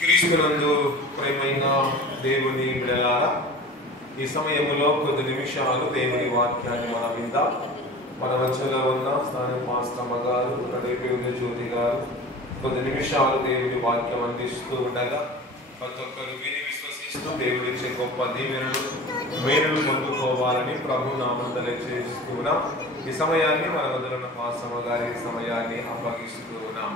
క్రీస్తునందు ప్రియమైన దేవుని బిడ్డలారా, ఈ సమయంలో కొద్ది నిమిషాలు దేవుని వాక్యాన్ని మన మీద మన మధ్యలో ఉన్న స్థానిక మాస్టమ్మ గారు, జ్యోతి గారు కొద్ది నిమిషాలు దేవుని వాక్యం అందిస్తూ ఉండగా ప్రతి ఒక్కరు విని విశ్వసిస్తూ దేవుడిచ్చే గొప్ప దీవెనలు మేలులు పొందుకోవాలని ప్రభు నామం తెలియజేస్తున్నాం. ఈ సమయాన్ని మన వద్ద ఉన్న మాస్టమ్మ గారి సమయాన్ని అప్పగిస్తూ ఉన్నాం.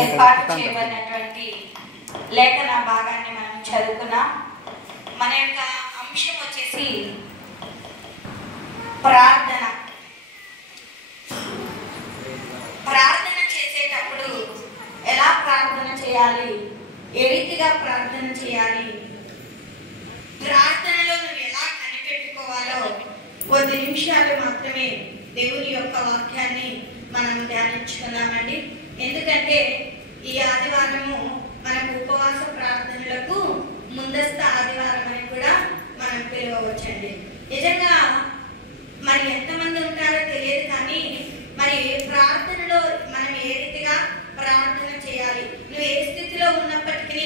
ఏర్పాటు చేయబడినటువంటి లేఖన భాగాన్ని మనం చదువుకున్నాం. మన యొక్క అంశం వచ్చేసి ప్రార్థన. ప్రార్థన చేసేటప్పుడు ఎలా ప్రార్థన చేయాలి, ఏ రీతిగా ప్రార్థన చేయాలి, ప్రార్థనలో నువ్వు ఎలా కనిపెట్టుకోవాలో కొద్ది నిమిషాలు మాత్రమే దేవుని యొక్క వాక్యాన్ని మనం ధ్యానించుకున్నామండి. ఎందుకంటే ఈ ఆదివారము మనకు ఉపవాస ప్రార్థనలకు ముందస్తు ఆదివారం అని కూడా మనం పిలవవచ్చండి. నిజంగా మరి ఎంతమంది ఉంటారో తెలియదు, కానీ మరి ప్రార్థనలో మనం ఏ రీతిగా ప్రార్థన చేయాలి, నువ్వు ఏ స్థితిలో ఉన్నప్పటికీ,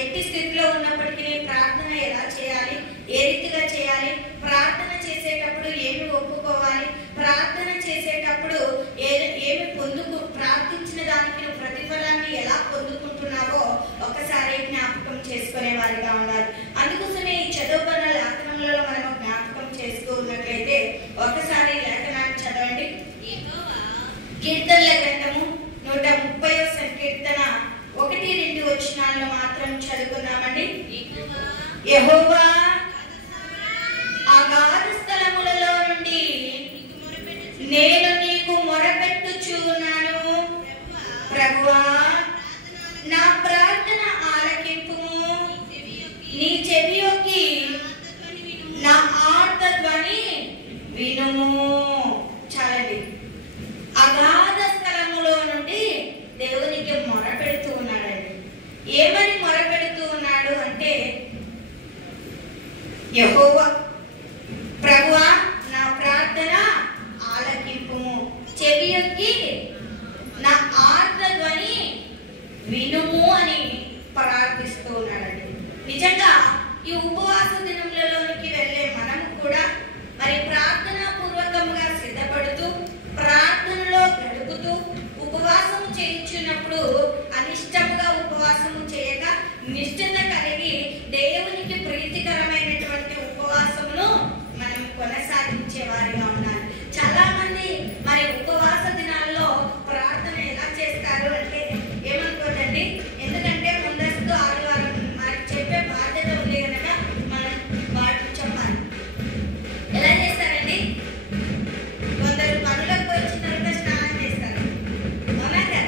ఎట్టి స్థితిలో ఉన్నప్పటికీ ప్రార్థన ఎలా చేయాలి, ఏ రీతిగా చేయాలి, ప్రార్థన చేసేటప్పుడు ఏమి ఒప్పుకోవాలి, ప్రార్థన చేసేటప్పుడు ఏమి ప్రార్థించిన దానికి నువ్వు ప్రతిఫలాన్ని ఎలా పొందుకుంటున్నావో ఒకసారి జ్ఞాపకం చేసుకునే వారిగా ఉండాలి. అందుకోసమే ఈ చదువుకున్న లేఖనంలో మనం జ్ఞాపకం చేస్తూ ఉన్నట్లయితే ఒకసారి లేఖనాన్ని చదవండి. కీర్తనల గ్రంథము 130వ సంకీర్తన 1-2 వచనాలను మాత్రం చదువుకున్నామండి. యెహోవా అగాధ స్థలములలో నుండి నేను నీకు మొరపెట్టుచున్నాను. ప్రభువా, నా ప్రార్థన ఆలకింపుము, నీ చెవియొగ్గి నా ఆర్తధ్వని వినుము. చాలండి. అగాధ స్థలములో నుండి దేవునికి మొరపెడుతూ ఉన్నాడండి. ఏమని మొరపెడుతూ ఉన్నాడు అంటే, యెహోవా ప్రభువా నా ప్రార్థన ఆలకింపుము, చెవియొగ్గి నా ఆర్తధ్వని వినుము అని ప్రార్థిస్తూ ఉన్నాడండి. నిజంగా ఈ ఉపవాస దినములలోనికి వెళ్ళే మనము కూడా మరి ప్రార్థనా పూర్వకంగా సిద్ధపడుతూ ప్రార్థనలో గడుపుతూ ఉపవాసము చేయించున్నప్పుడు అనిష్టముగా ఉపవాసము చేయక నిష్ఠత కలిగి దేవునికి ప్రీతికరమైనటువంటి ఉపవాసమును మనం కొనసాగించే వారిగా ఉండాలి. చాలా మంది మరి ఉపవాస దినాల్లో ప్రార్థన ఎలా చేస్తారు అంటే ఏమనుకోండి, ఎందుకంటే ముందస్తు ఆదివారం మనకి చెప్పే బాధ్యత ఉంది కనుక మనం వాటిని చెప్పాలి. ఎలా చేస్తారండి, కొందరు పనులకు వచ్చిన తర్వాత స్నానం చేస్తారు, అవునా కదా?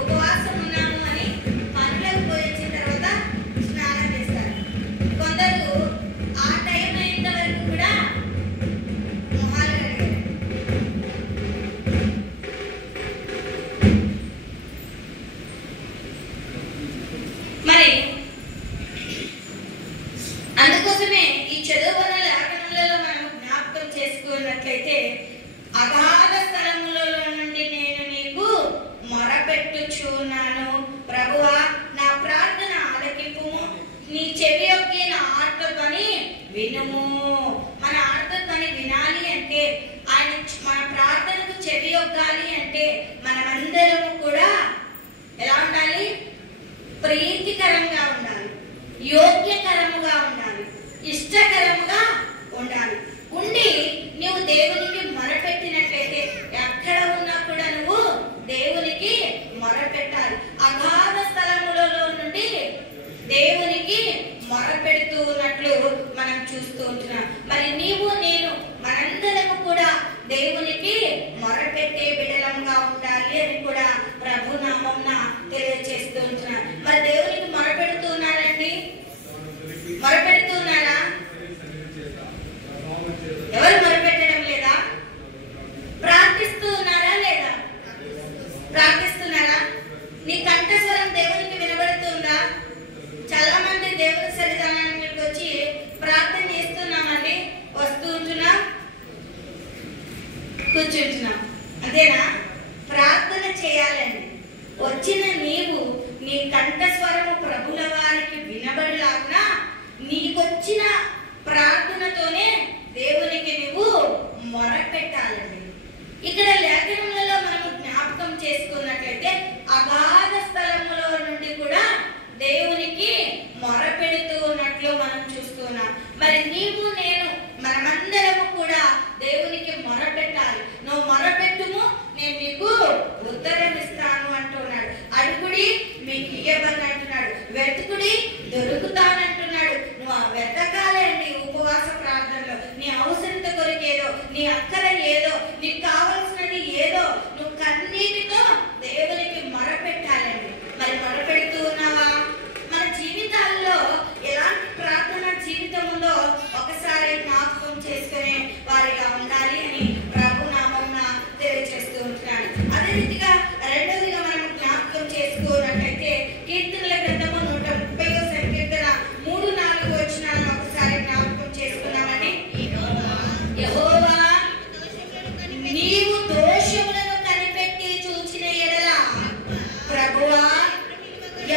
ఉపవాసం ఉన్నాము అని పనులకు పోయి వచ్చిన తర్వాత స్నానం చేస్తారు. కొందరు ఆ టైం అయిన వరకు కూడా మొహాలు దేవునికి మొరపెట్టినట్లయితే ఎక్కడ ఉన్నా కూడా నువ్వు దేవునికి మొరపెట్టాలి. అగాధ స్థలములలో నుండి దేవునికి మొరపెడుతూ ఉన్నట్లు మనం చూస్తూ ఉంటున్నాం. మరి నీవు నేను మనందరము కూడా దేవునికి మొరపెట్టే బిడ్డలంగా ఉండాలి అని కూడా ప్రభు నామమున తెలియజేస్తూ ఉంటున్నాం. మరి దేవునికి మొరపెడుతూ ఉన్నారండి? మొరపెడుతున్నారా? ఎవరు మొరపెట్టడం లేదా? ప్రార్థిస్తూ ఉన్నారా లేదా? ప్రార్థిస్తున్నారా? నీ కంఠస్వరం దేవునికి వినబడుతుందా? చాలా మంది దేవుని సన్నిధానానికి వచ్చి ప్రార్థన చేస్తున్నామండి, వస్తూ ఉంటున్నాం, కూర్చుంటున్నాం, అంతేనా? ప్రార్థన చేయాలండి. వచ్చిన నీవు నీ కంఠస్వరము ప్రభుల వారికి వినబడిలాగునా నీకొచ్చిన ప్రార్థనతోనే దేవునికి నువ్వు మొరపెట్టాలండి. ఇక్కడ లేఖనములలో మనము జ్ఞాపకం చేసుకున్నట్లయితే అగాధ స్థలములో నుండి కూడా దేవునికి మొరపెడుతూ ఉన్నట్లు మనం చూస్తున్నాం. మరి నీవు నేను మనమందరము కూడా దేవునికి మొరపెట్టాలి. నువ్వు మొరపెట్టుము, నేను నీకు ఉత్తరం ఇస్తాను అంటున్నాడు. అడుగుడి మీకు ఇయ్యబడి అంటున్నాడు. వెతుకుడి దొరుకుతానంటున్నాడు. నువ్వు వెతకాలండి. ఉపవాస ప్రార్థనలో నీ అవసరత కొరికేదో, నీ అక్కర ఏదో, నీకు కావలసినది ఏదో నువ్వు కన్నీటితో దేవునికి మొరపెట్టాలండి. మరి మొరపెడుతూ ఉన్నావా? మన జీవితాల్లో ఎలాంటి ప్రార్థన జీవితం ఉందో ఒకసారి జ్ఞాపకం చేసుకునే వారిగా ఉండాలి అని ప్రభు నామమున తెలియజేస్తూ ఉంటున్నాడు. అదే రీతిగా రెండవదిగా మనం జ్ఞాపకం చేసుకున్నట్లయితే కీర్తనల గ్రంథము 130వ సంకీర్తన 3-4 వచనాలను ఒకసారి జ్ఞాపకం చేసుకున్నామని. యెహోవా నీవు దోషములను కనిపెట్టి చూచిన ఎడల ప్రభువా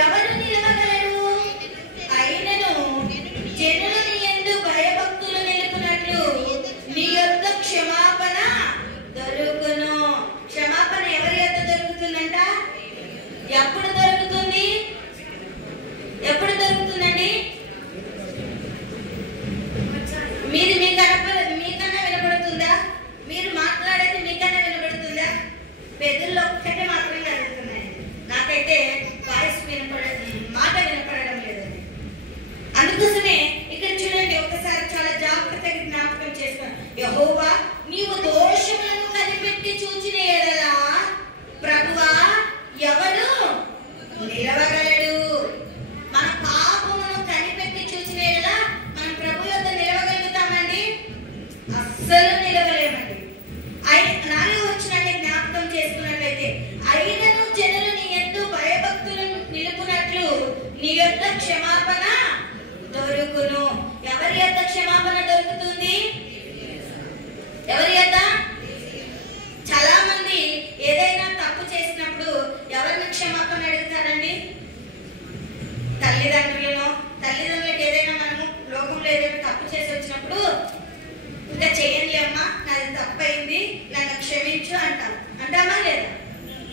ఎవరు నిలవగలడు? అయినను జనులు నీ యందు భయభక్తులు నిలుపునట్లు నీ యొద్ద క్షమాపణ దొరుకును. క్షమాపణ ఎవరి యొద్ద దొరుకుతుందంట? ఎప్పుడు దొరుకుతుంది? ఎప్పుడు దొరుకుతుందండి? మీరు మీకన్నా వినపడుతుందా? మీరు మాట్లాడేది మీకన్నా వినపడుతుందా? పెదవుల్లో ఒక్కటే మాత్రం జరుగుతున్నాయి. నాకైతే వాయిస్ మాట వినపడడం లేదండి. అందుకోసమే ఇక్కడ చూడండి, ఒకసారి చాలా జాగ్రత్తగా జ్ఞాపకం చేసుకోండి. యెహోవా నీవు దోషములను కనిపెట్టి చూచిన ఎడల ప్రభువా ఎవడు నిలవగలడు? మన పాపమును కనిపెట్టి చూసిన ఎడల మనం ప్రభు యొద్ద నిలవగలుగుతామండి? అస్సలు నిలవలేమండి. 4వ వచనాన్ని జ్ఞాపకం చేసుకున్నట్లయితే అయినను జనులు నీ యందు భయభక్తులను నిలుపునట్లు నీ యొద్ద క్షమాపణ దొరుకును. ఎవరి యొద్ద క్షమాపణ దొరుకుతుంది? ఎవరి యొద్ద? చాలా మంది ఏదైనా తప్పు చేసినప్పుడు ఎవరిని క్షమాపణ అడుగుతారండి? తల్లిదండ్రులకు ఏదైనా మనము లోకంలో ఏదైనా తప్పు చేసి వచ్చినప్పుడు ఇంకా చేయండి అమ్మా, నాది తప్పైంది, నన్ను క్షమించు అంటాం. అంటామా లేదా?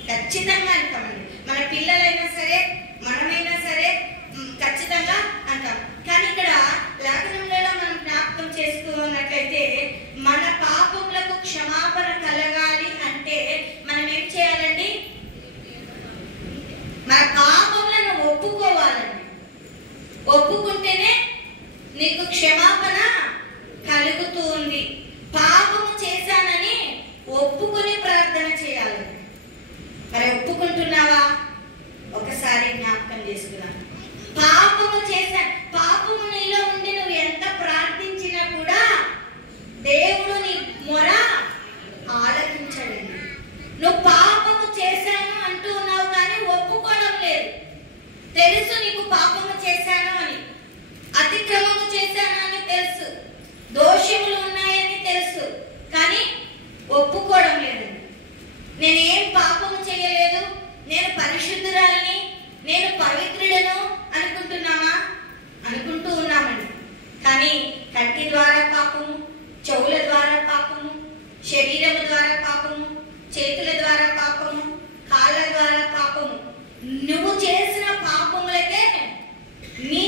ఖచ్చితంగా అంటామండి. మన పిల్లలైనా సరే మనమైనా సరే ఖచ్చితంగా అంటాం. కానీ ఇక్కడ లేఖనంలో మనం జ్ఞాపకం చేసుకున్నట్లయితే మన పాపములకు క్షమాపణ కలగాలి అంటే మనం ఏం చేయాలండి? మన పాపములను ఒప్పుకోవాలండి. ఒప్పుకుంటేనే నీకు క్షమాపణ కలుగుతూ ఉంది. పాపము చేశానని ఒప్పుకొని ప్రార్థన చేయాలి. మరి ఒప్పుకుంటున్నావా? ఒకసారి జ్ఞాపకం చేసుకున్నా. పాపము చేశాను, పాపము నీలో ఉండి నువ్వు ఎంత ప్రార్థించినా కూడా దేవుడు నీ మొర ఆలకించాడండి. నువ్వు పాపము చేశాను అంటూ ఉన్నావు కానీ ఒప్పుకోవడం లేదు. తెలుసు నీకు పాపము చేశాను అని, అతిక్రమము చేశాను అని తెలుసు, దోషములు ఉన్నాయని తెలుసు, కానీ ఒప్పుకోవడం లేదు. నేనేం పాపము చేయలేదు, నేను పరిశుద్ధురాలిని, నేను పవిత్రుడను అనుకుంటున్నామా? అనుకుంటూ ఉన్నామండి. కానీ కంటి ద్వారా పాపము, చెవుల ద్వారా పాపము, శరీరము ద్వారా పాపము, చేతుల ద్వారా పాపము, కాళ్ళ ద్వారా పాపము. నువ్వు చేసిన పాపములకే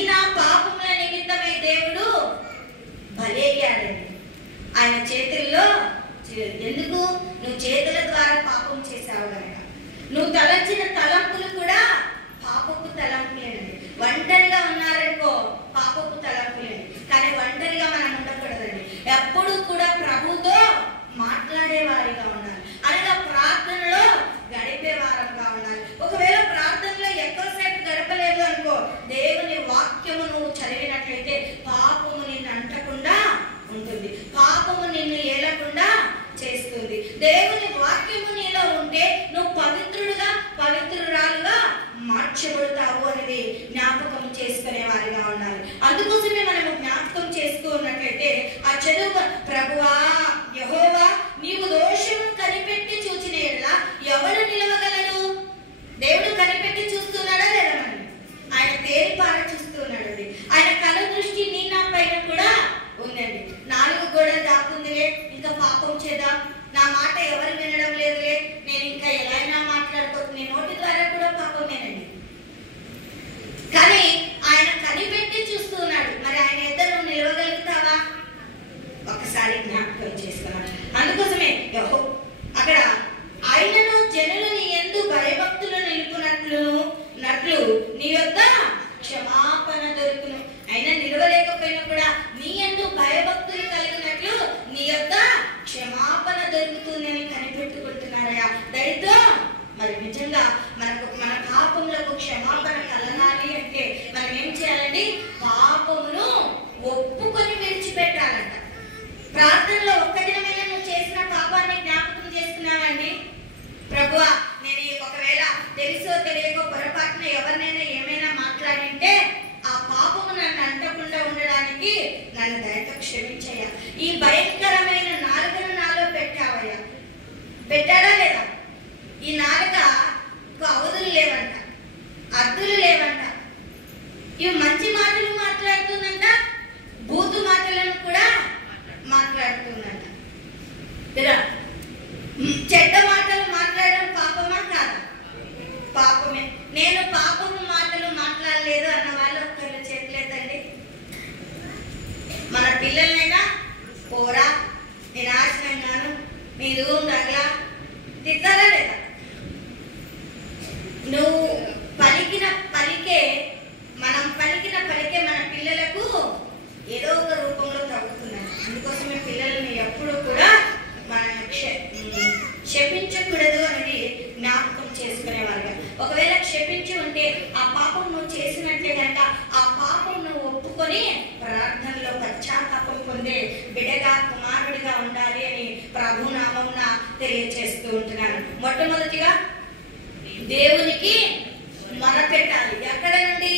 నా పాపముల నిమిత్తమై దేవుడు బలయ్యాడండి. ఆయన చేతుల్లో ఎందుకు? నువ్వు చేతుల ద్వారా పాపం చేసావు కనుక. నువ్వు తలంచిన తలంపులు కూడా పాపపు తలంపులేనండి. ఒంటరిగా ఉన్నారనుకో పాపపు తలంపులేండి. కానీ ఒంటరిగా మనం ఉండకూడదండి. ఎప్పుడు కూడా ప్రభుతో మాట్లాడే వారిగా ఉండాలి. అనగా ప్రార్థనలో గడిపే వారంగా ఉండాలి. ఒకవేళ ప్రార్థనలో ఎక్కువసేపు గడపలేదు అనుకో, దేవుని వాక్యము నువ్వు చదివినట్లయితే పాపము నిన్ను అంటకుండా ఉంటుంది, పాపము నిన్ను ఏలకుండా చేస్తుంది. దేవుని వాక్యము నీలో ఉంటే నువ్వు పవిత్రుడుగా పవిత్రురాలుగా మార్చబడతావు అనేది జ్ఞాపకం చేసుకునే వారిగా ఉండాలి. అందుకోసమే మనము జ్ఞాపకం చేస్తూ ఉన్నట్లయితే ఆ చదువు, ప్రభువా యెహోవా నీవు దోషము కనిపెట్టి చూచిన యెడల ఎవరు నిలవగలడు? దేవుడు కనిపెట్టి చూస్తున్నాడా లేదా? మనం ఆయన తేరిపార చూస్తున్నాడండి. ఆయన కళ్ళ దృష్టి నీ నా పైన కూడా ఉందండి. 4 గోడలు దాక్కుందిలే, ఇంకా పాపం చేద్దాం, నా మాట ఎవరు వినడం లేదులే, నేను ఇంకా ఎలా అయినా మాట్లాడుకోవచ్చు, నీ నోటి ద్వారా కూడా పాపమేనండి. కానీ ఆయన కనిపెట్టి చూస్తున్నాడు. మరి ఆయన ఎదురు నువ్వు నిలవగలుగుతావా? ఒకసారి జ్ఞాపకం చేసుకున్నాం. అందుకోసమే అక్కడ ఆయనను జనులు నీ యందు భయభక్తులు నిలుపునట్లు నీ యొద్ద క్షమాపణ దొరుకును. అయినా నిలవలేకపోయినా కూడా నీ యందు భయభక్తులు కలిగినట్లు నీ యొద్ద క్షమాపణ దొరుకుతుందని కనిపెట్టుకుంటున్నారయ్యా. దయతో మరి నిజంగా మన పాపములకు క్షమాపణ కలగాలి అంటే మనం ఏం చేయాలండి? పాపమును ఒప్పుకొని విడిచిపెట్టాలంట. ప్రార్థనలో ఒక్క దినమైనా నువ్వు చేసిన పాపాన్ని జ్ఞాపకం చేసుకున్నావండి? ప్రభువా, నేను ఒకవేళ తెలుసో తెలియకో పొరపాటున ఎవరినైనా ఏమైనా మాట్లాడింటే ఆ పాపము నన్ను అంటకుండా ఉండడానికి నన్ను దయతో క్షమించయ్యా. ఈ భయంకరమైన నాలుకను నాలో పెట్టావయ్యా. పెట్టాడా లేదా? ఈ నాలుకకు అవధులు లేవంట, అద్దులు లేవంట. ఇవి మంచి మాటలు మాట్లాడుతుందంట, బూతు మాటలను కూడా మాట్లాడుతుందంట. చెడ్డ మాటలు మాట్లాడడం పాపమా కాదా? పాపమే. నేను పాపము మాటలు మాట్లాడలేదు అన్న వాళ్ళు ఒక్కళ్ళు చేతులేదండి. మన పిల్లలైనా పోరా, నేను ఆశనంగాను, నీ రూమ్ తగలా తిట్టారా లేదా? నువ్వు మనం పలికిన పలికే మన పిల్లలకు ఏదో ఒక రూపంలో తగ్గుతున్నాయి. అందుకోసమే పిల్లల్ని ఎప్పుడూ కూడా మనం క్షమించకూడదు అనేది జ్ఞాపకం చేసుకునేవారుగా. ఒకవేళ క్షమించి ఉంటే ఆ పాపం నువ్వు చేసినట్లే కనుక ఆ పాపం నువ్వు ఒప్పుకొని ప్రార్థనలో పశ్చాత్తాపం పొందే బిడ్డగా కుమారుడిగా ఉండాలి అని ప్రభు నామమున తెలియజేస్తూ ఉంటున్నాను. మొట్టమొదటిగా దేవునికి మొరపెట్టాలి. ఎక్కడ నుండి?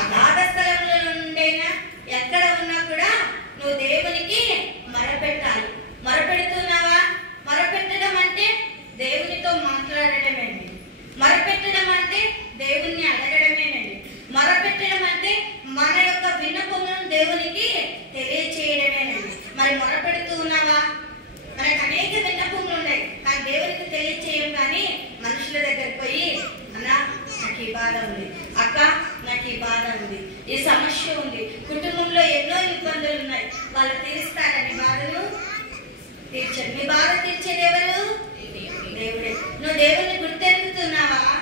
అగాధ స్థలంలో నుండైనా ఎక్కడ ఉన్నా కూడా నువ్వు దేవునికి మొరపెట్టాలి. మొరపెడుతున్నావా? మొరపెట్టడం అంటే దేవునితో మాట్లాడడమేనండి. మొరపెట్టడం అంటే దేవుణ్ణి అడగడమేనండి. మొరపెట్టడం అంటే మన యొక్క విన్నపములను దేవునికి తెలియచేయడమేనండి. మరి మొరపెడుతూ ఉన్నావా? మనకు అనేక విన్నపములు ఉన్నాయి, కానీ దేవునికి తెలియచేయం. కానీ మనుషుల దగ్గరికి పోయి, అన్నా నాకు ఈ బాధ ఉంది, అక్క నాకు ఈ బాధ ఉంది, ఈ సమస్య ఉంది, కుటుంబంలో ఎన్నో ఇబ్బందులు ఉన్నాయి, వాళ్ళు తీరుస్తారా నీ బాధను? తీర్చండి. నీ బాధ తీర్చేది ఎవరు? దేవుడే. నువ్వు దేవుని గుర్తెరుగుతున్నావా?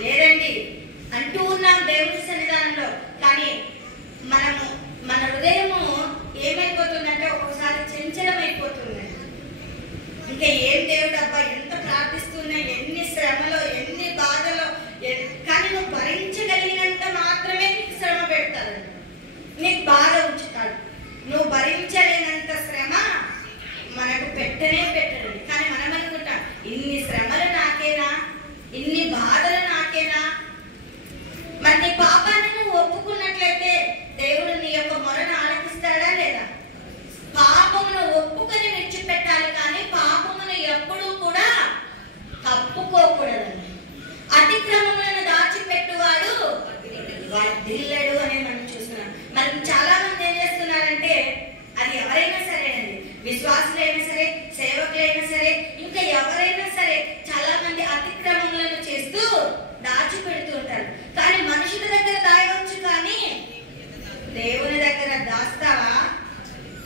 లేదండి అంటూ ఉన్నాం దేవుని సన్నిధానంలో, కానీ మన హృదయము ఏమైపోతుందంటే ఒక్కొక్కసారి చంచలమైపోతుందండి. ఇంకా ఏం దేవుడు అబ్బా, ఎంత ప్రార్థిస్తున్నా, ఎన్ని శ్రమలో, ఎన్ని బాధలో, కానీ నువ్వు భరించగలిగినంత మాత్రమే నీకు శ్రమ పెడతాడు, నీకు బాధ ఉంచుతాడు. నువ్వు భరించలేనంత శ్రమ మనకు పెట్టనే పెట్టడు. కానీ మనం అనుకుంటాం, ఇన్ని శ్రమలు నాకేనా, ఇన్ని బాధలు నాకేనా? మరి నీ పాపాన్ని నువ్వు ఒప్పుకున్నట్లయితే దేవుడు నీ యొక్క మొరను ఆలకిస్తాడా లేదా? పాపమును ఒప్పుకొని విడిచిపెట్టాలి, కానీ పాపమును ఎప్పుడూ కూడా తప్పుకోకూడదండి. అతిక్రమములను దాచిపెట్టువాడు వర్ధిల్లడు అని మనం చూస్తున్నాం. మరి చాలా మంది ఏం చేస్తున్నారంటే, అది ఎవరైనా సరేనండి, విశ్వాసులైనా సరే, సేవకులైనా సరే, ఇంకా ఎవరైనా సరే, చాలా మంది అతిక్రమములను చేస్తూ దాచిపెడుతూ ఉంటారు. కానీ మనుషుల దగ్గర దాయవచ్చు, కానీ దేవుని దగ్గర దాస్తావా?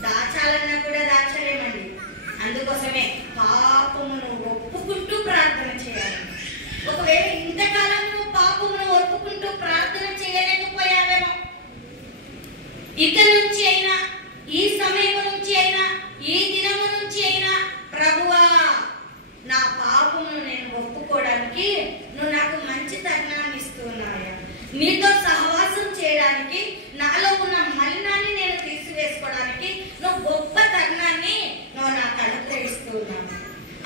దాచాలన్నా కూడా దాచలేమండి. అందుకోసమే పాపమును ఒప్పుకుంటూ ప్రార్థన చేయాలి. ఒకవేళ ఇంతకాలం నువ్వు పాపమును ఒప్పుకుంటూ ప్రార్థన చేయలేకపోయావేమో, ఇక నుంచి అయినా, ఈ సమయం నుంచి అయినా, ఈ దినము నుంచి అయినా, ప్రభువా నా పాపమును నేను ఒప్పుకోవడానికి నువ్వు నాకు మంచి తరుణాన్ని ఇస్తున్నాయా, నీతో సహవాసం చేయడానికి, నాలో ఉన్న మలినాన్ని నేను తీసివేసుకోవడానికి నువ్వు గొప్ప తరుణాన్ని నువ్వు నాకు అనుగ్రహిస్తున్నావు.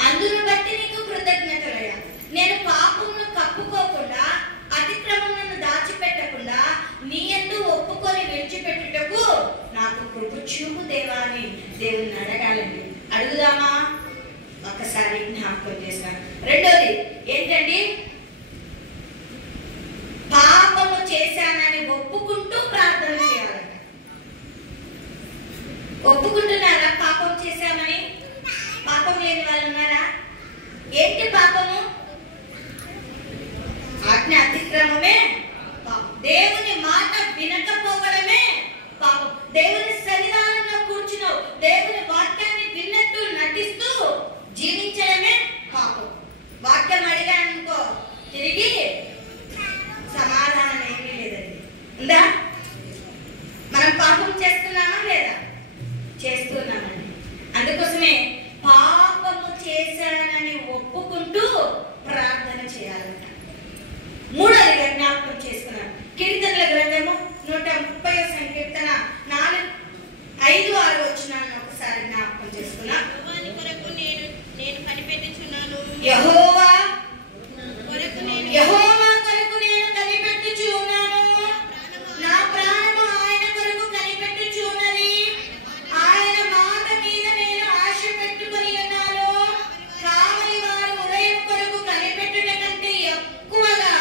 అందును బట్టి నీకు కృతజ్ఞతలయ్యా. నేను పాపమును కప్పుకోకుండా, అతిక్రమములను దాచిపెట్టకుండా నీ యందు ఒప్పుకొని విడిచిపెట్టుటకు నాకు కృప చూపు దేవా అని దేవుని అడగాలండి. అడుగుదామా? ఒకసారి జ్ఞాపకం చేశాను. రెండోది ఏంటండి? పాపము చేశానని ఒప్పుకుంటూ ప్రార్థన చేయాలంట. ఒప్పుకుంటున్నారా పాపం చేశామని? పాపం లేని వాళ్ళు ఉన్నారా? ఏంటి పాపము? ఆజ్ఞ అతిక్రమమే పాపం. దేవుని మాట వినకపోవడమే పాపం. దేవుని సన్నిధానంలో కూర్చున్నావు, దేవుని వాక్యాన్ని విన్నట్టు నటిస్తూ జీవించడమే పాపం. వాక్యం అడిగానుకో తిరిగి సమాధానం ఏమీ లేదండి. ఉందా? మనం పాపం చేస్తున్నామా లేదా? చేస్తున్నామండి. అందుకోసమే పాపము చేశానని ఒప్పుకుంటూ ప్రార్థన చేయాలంట. మూడోదిగా జ్ఞాపకం చేసుకున్నాను. కీర్తనల గ్రంథము 130వ సంకీర్తన 4:5-6 వచనాలను ఒకసారి జ్ఞాపకం చేసుకున్నా. యెహోవా కొరకు నేను కనిపెట్టుచు ఉన్నాను, నా ప్రాణము ఆయన కొరకు కనిపెట్టుచు ఉన్నది. ఆయన మాట మీద నేను ఆశ పెట్టుకొని ఉన్నాను. కావలి వారు ఉదయం కొరకు కనిపెట్టుట కంటే ఎక్కువగా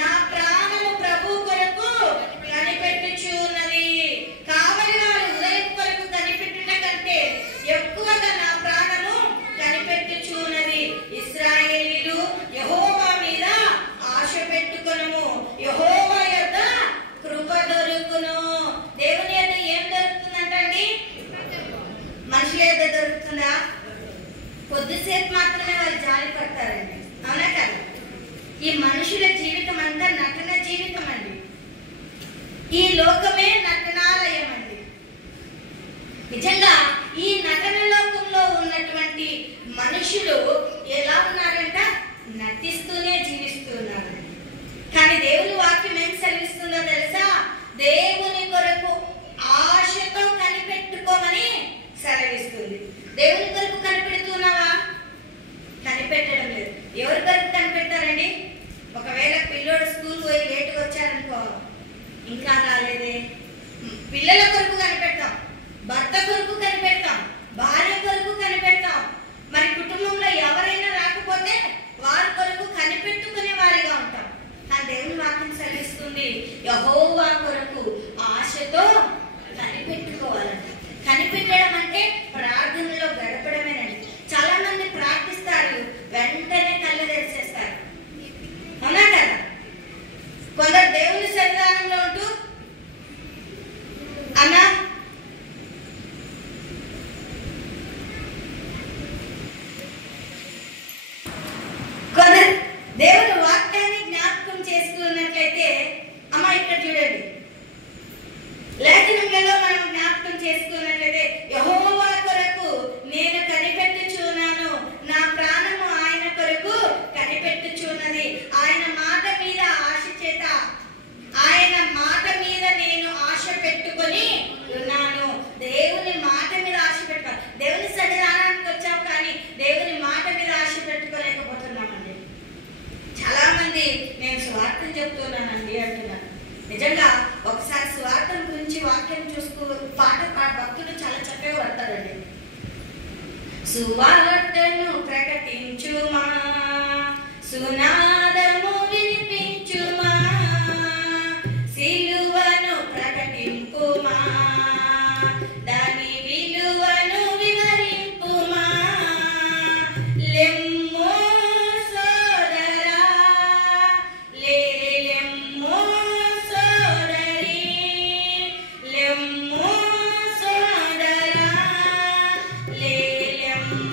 నా ప్రాణము ప్రభు కొరకు కనిపెట్టుచు ఉన్నది. కావలి వారు ఉదయం కొరకు కనిపెట్టుట కంటే ఎక్కువగా నా ప్రాణము కనిపెట్టుచు ఉన్నది. ఇశ్రాయేలీయులు యెహోవా మీద ఆశ పెట్టుకొనుము, యెహోవా యొద్ద కృప దొరుకును. దేవుని యొద్ద ఏం దొరుకుతుందంటండి? మనుషుల యొద్ద దొరుకుతుందా? కొద్దిసేపు మాత్రమే వాళ్ళు జాలి పడతారండి. అవునా కాదు? ఈ మనుషుల జీవితం అంతా నటన జీవితం అండి. ఈ లోకమే నటనాలయం అండి. నిజంగా ఈ నటన లోకంలో ఉన్నటువంటి మనుషులు ఎలా ఉన్నారంట? నటిస్తూనే జీవిస్తున్నారు. కానీ దేవుని వాక్యం ఏం సెలవిస్తుందో తెలుసా? దేవుని కొరకు ఆశతో కనిపెట్టుకోమని సెలవిస్తుంది. దేవుని కొరకు కనిపెడుతున్నావా? కనిపెట్టడం లేదు. ఎవరి కొరకు కనిపెడతారండి? ఒకవేళ పిల్లోడు స్కూల్ పోయి లేటుగా వచ్చారనుకో, ఇంకా రాలేదే, పిల్లల కొరకు కనిపెడతాం, భర్త కొరకు కనిపెడతాం, భార్య కొరకు కనిపెడతాం. మరి కుటుంబంలో ఎవరైనా రాకపోతే వారి కొరకు కనిపెట్టుకునే వారిగా ఉంటాం. ఆ దేవుని వాక్యం సెలవిస్తుంది, యెహోవా కొరకు ఆశతో కనిపెట్టుకోవాలంట. కనిపెట్టడం అంటే ప్రార్థనలో గడపడమేనండి. చాలా మంది ప్రార్థిస్తారు, వెంటనే కళ్ళు తెరిచేస్తారు. అవునా కదా? కొందరు దేవుని సన్నిధానంలో ఉంటూ అన్నా కొందరు దేవుని వాక్యాన్ని జ్ఞాపకం చేసుకున్నట్లయితే, అమ్మ ఇక్కడ చూడండి, లేఖనంలో మనం జ్ఞాపకం చేసుకున్నట్లయితే యెహోవా కొరకు నేను కనిపెట్టుచున్నాను, నా ప్రాణము ఆయన కొరకు కనిపెట్టుచున్నది. ఆయన మాట మీద ఆశ చేత, ఆయన మాట మీద నేను ఆశ పెట్టుకొని ఉన్నాను. దేవుని మాట మీద ఆశ పెట్టుకోవాలి. దేవుని సన్నిధానానికి వచ్చాం కానీ దేవుని మాట మీద ఆశ పెట్టుకోలేకపోతున్నామండి. చాలా మంది నేను స్వార్థం చెప్తున్నానండి అంటున్నాను. నిజంగా ఒకసారి స్వార్థం గురించి వాక్యం చూసుకో, పాట భక్తులు చాలా చక్కగా పడతారండి. సువార్తను ప్రకటించుమా, సునాదము వినిపించుమా, సిలువను ప్రకటింపుమా, దాని విలువను వివరింపుమా. లెమ్మో సోదరా, లెమ్మో సోదరి, లెమ్మో సోదరా, లెమ్మో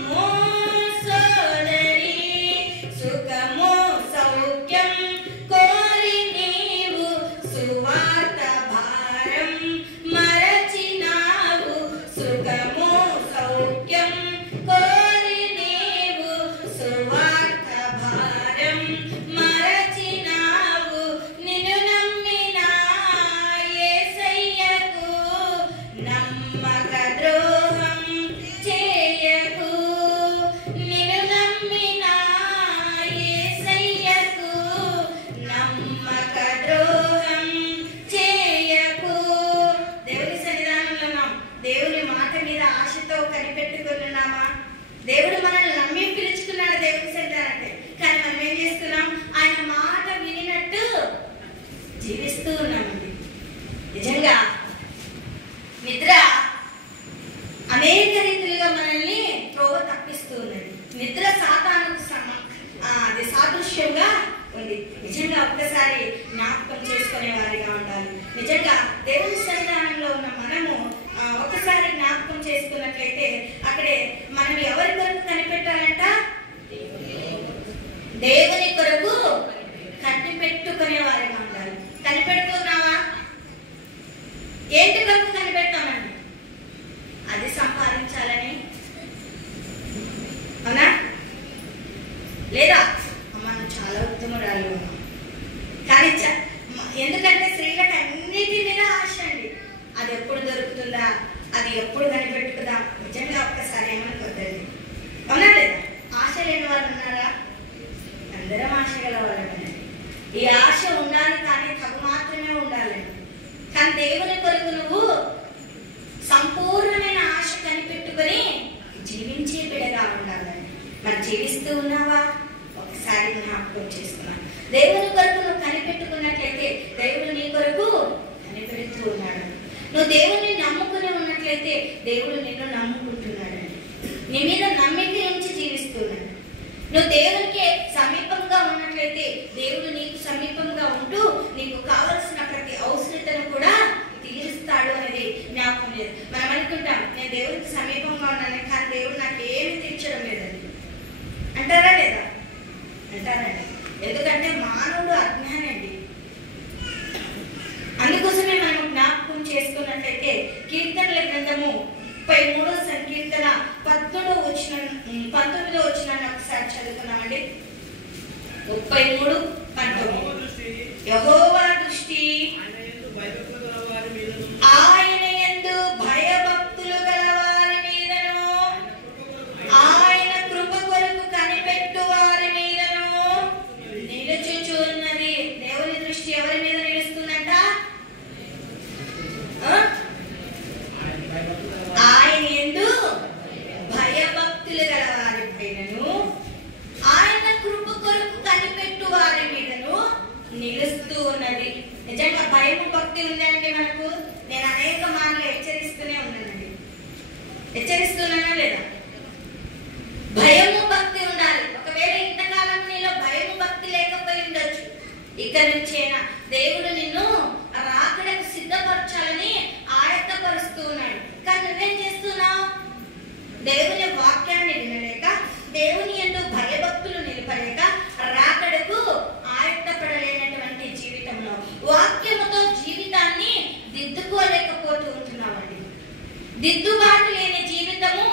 ఆశతో కనిపెట్టుకున్నామా? దేవుడు మనల్ని నమ్మి పిలుచుకున్నాడు దేవుని సంతానానికి. కానీ మనం ఏం చేస్తున్నాం? ఆయన మాట వినినట్టు జీవిస్తూ ఉన్నామండి. నిజంగా నిద్ర అనేక రీతిలుగా మనల్ని త్రోవ తప్పిస్తూ ఉన్నది. నిద్ర సాతానుకు అది సాదృశ్యంగా ఉంది. నిజంగా ఒక్కసారి జ్ఞాపకం చేసుకునే వారిగా ఉండాలి. నిజంగా దేవుని సన్నిధానంలో ఉన్న మనము ఒక్కసారి జ్ఞాపకం చేసుకున్నట్లయితే అక్కడే మనం ఎవరి కొరకు కనిపెట్టాలంట? దేవుని కొరకు కనిపెట్టుకునే వారిగా ఉండాలి. కనిపెడుతున్నావా? ఏంటి కొరకు కనిపెట్టామండి? అది సంపాదించాలని, అవునా? లేదా అమ్మ నువ్వు చాలా ఉత్తమురాలు, కానీ ఎందుకంటే స్త్రీలకు అన్నిటి మీద ఆశ అండి. అది ఎప్పుడు దొరుకుతుందా, అది ఎప్పుడు కనిపెట్టుకుందా? నిజంగా ఒక్కసారి ఏమనుకోద్దండి, అవునా లేదా? ఆశ లేని వాళ్ళు ఉన్నారా? అందరం ఆశ గల వాళ్ళని. ఈ ఆశ ఉండాలి, కానీ తగు మాత్రమే ఉండాలి. కానీ దేవుని కొరకు నువ్వు సంపూర్ణమైన ఆశ కనిపెట్టుకొని జీవించే బిడ్డగా ఉండాలని. మరి జీవిస్తూ ఉన్నావా? ఒకసారి జ్ఞాపకం చేసుకున్నాను. దేవుని కొరకు నువ్వు కనిపెట్టుకున్నట్లయితే దేవుడు నీ కొరకు కనిపెడుతూ ఉన్నాడు. నువ్వు దేవుణ్ణి నమ్ముకుని ఉన్నట్లయితే దేవుడు నిన్ను నమ్ముకుంటున్నాడు. నీ మీద నమ్మిక ఉంచి జీవిస్తున్నాడు. నువ్వు దేవునికి సమీపంగా ఉన్నట్లయితే దేవుడు నీకు సమీపంగా ఉంటూ నీకు కావలసిన ప్రతి అవసరతను కూడా తీరుస్తాడు అనేది జ్ఞాపకం లేదు. మనం అనుకుంటాం నేను దేవుడికి సమీపంగా ఉన్నాను, కానీ దేవుడు నాకు ఏమి తీర్చడం లేదని అంటారా లేదా? అంటారండి. ఎందుకంటే మానవుడు అజ్ఞాని అండి. అందుకోసమే మనం జ్ఞాపకం చేసుకున్నట్లయితే కీర్తనల గ్రంథము 33 సంకీర్తన 19వ వచనాన్ని ఒకసారి చదువుకున్నామండి. 33:19 యెహోవా దృష్టి ఆయన యందు భయభక్తులు గల వారి మీదను, ఆయన కృప కొరకు కనిపెట్టు వారి మీదను నిలుచుచున్నది. దేవుని దృష్టి ఎవరి మీద నిలుస్తుందంట? ఆయన యందు భయభక్తులు గల వారి మీదను, ఆయన కృప కొరకు కనిపెట్టు వారి మీదను నిలుస్తూ ఉన్నది. నిజంగా భయము భక్తి ఉందండి మనకు. నేను అనేక మార్లు హెచ్చరిస్తూనే ఉన్నానండి. హెచ్చరిస్తున్నానా లేదా? భయము భక్తి ఉండాలి. ఒకవేళ ఇంతకాలం నీలో భయము భక్తి లేకపోయి ఉండొచ్చు. ఇక నుంచైనా దేవుడు నిన్ను రాకడకు సిద్ధపరచాలని ఆయత్తపరుస్తూ ఉన్నాడు. కానీ నువ్వేం చేస్తున్నావు? దేవుని వాక్యాన్ని వినలేక, దేవుని యందు భయభక్తులు నిలపలేక, రాకడకు ఆయత్తపడలేనటువంటి జీవితంలో వాక్యముతో జీవితాన్ని దిద్దుకోలేకపోతూ ఉంటున్నామండి. దిద్దుబాటు లేని జీవితము